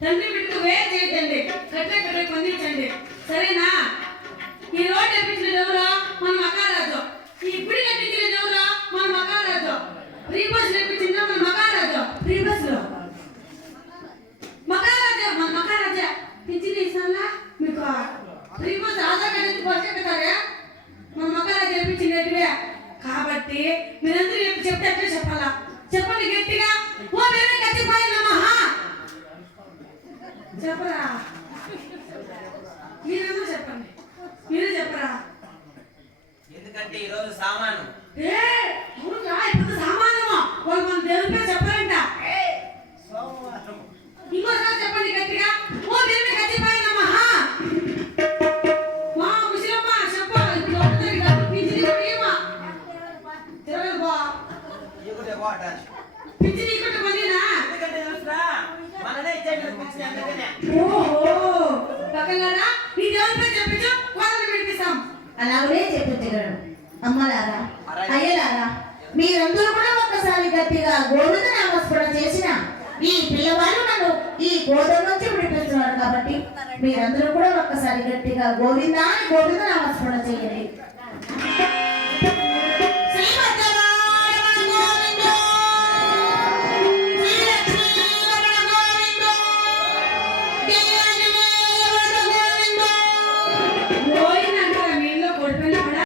తండ్రి బిడ్డకు వేరు చేయొద్దండి, కట్టే పొందించండి, సరేనా? ఈ రోడ్డు తెప్పించిన ఎవరో మన మకారాజు, ఈ గుడి కట్టించిన ఎవరో మన మకారాజు, ఫ్రీ బస్ తెప్పించిందో మన మకారాజు, ఫ్రీ బస్సులో మకారాజు మన మకారాజు పింఛన్ ఇస్తానా మీకు ఫ్రీ బస్ ఆధార్ కార్డు ఎత్తి పోషకుతారే మన మకారాజు తెప్పించినట్టువే. కాబట్టి మీరందరూ రేపు చెప్తే ఎట్లా చెప్పాలా చెప్పండి గట్టిగా. ఓ వేరే గట్టిపోయినమ్మా చెప్పరా, మీరందరూ చెప్పండి, మీరే చెప్పరా. ఎందుకంటే ఈరోజు సామాను ఇప్పుడు సామానము వాళ్ళు మన దేవుని పేరు చెప్పారంట. ఇంకోసారి చెప్పండి గట్టిగా. ఓ దేవుని గట్టిపోయినమ్మా మా ముసలమ్మ చెప్ప ఇప్పుడు ఒకసారి పింఛని ఏమా తిరగదు బా పింఛని ఇక్కడ మళ్ళీనా మననే ఇచ్చేది పింఛని అందుకనే. ఓహో పక్కలారా నీ దేవుని పేరు చెప్పించు వాళ్ళని వినిపిస్తాం. అలాగే చెప్పించగలరు. అమ్మలారా అయ్యలారా మీరందరూ కూడా ఒక్కసారి గట్టిగా గోవింద నామస్మరణ చేసిన ఈ పిల్లవాళ్ళు నన్ను ఈ గోధుమ నుంచి విడిపిస్తున్నారు కాబట్టి మీరందరూ కూడా ఒక్కసారి గట్టిగా గోవింద అని గోవింద నామస్మరణ చేయండి.